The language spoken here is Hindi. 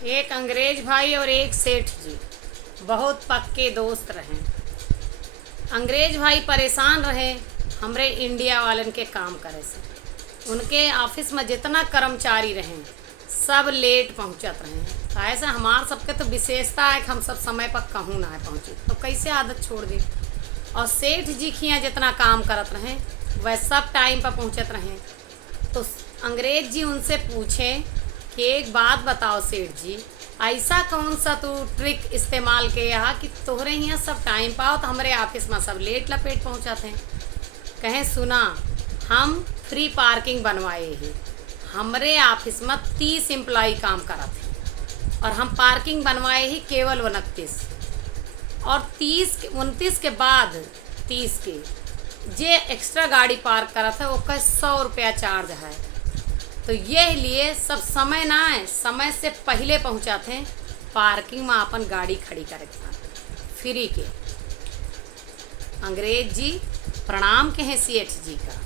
एक अंग्रेज भाई और एक सेठ जी बहुत पक्के दोस्त रहे। अंग्रेज भाई परेशान रहे हमरे इंडिया वालन के काम करे से। उनके ऑफिस में जितना कर्मचारी रहे सब लेट पहुंचत रहे। ऐसा हमार सबके तो विशेषता है कि हम सब समय पर कहूँ ना पहुँचे, तो कैसे आदत छोड़ दी। और सेठ जी खियाँ जितना काम करत रहे वह सब टाइम पर पहुँचत रहे। तो अंग्रेज जी उनसे पूछे कि एक बात बताओ सेठ जी, ऐसा कौन सा तू ट्रिक इस्तेमाल के यहाँ कि तोहरे यहाँ सब टाइम पाओ तो हमारे ऑफिस में सब लेट लपेट पहुँचाते हैं। कहें सुना, हम फ्री पार्किंग बनवाए ही। हमरे ऑफिस में 30 एम्प्लॉय काम करत हैं और हम पार्किंग बनवाए ही केवल 29 और 29 के बाद 30 के जे एक्स्ट्रा गाड़ी पार्क करत है वो का 100 रुपया चार्ज है। तो ये लिए सब समय ना है, समय से पहले पहुँचाते हैं पार्किंग में अपन गाड़ी खड़ी करे फ्री के। अंग्रेज जी प्रणाम कहें सेठ जी का।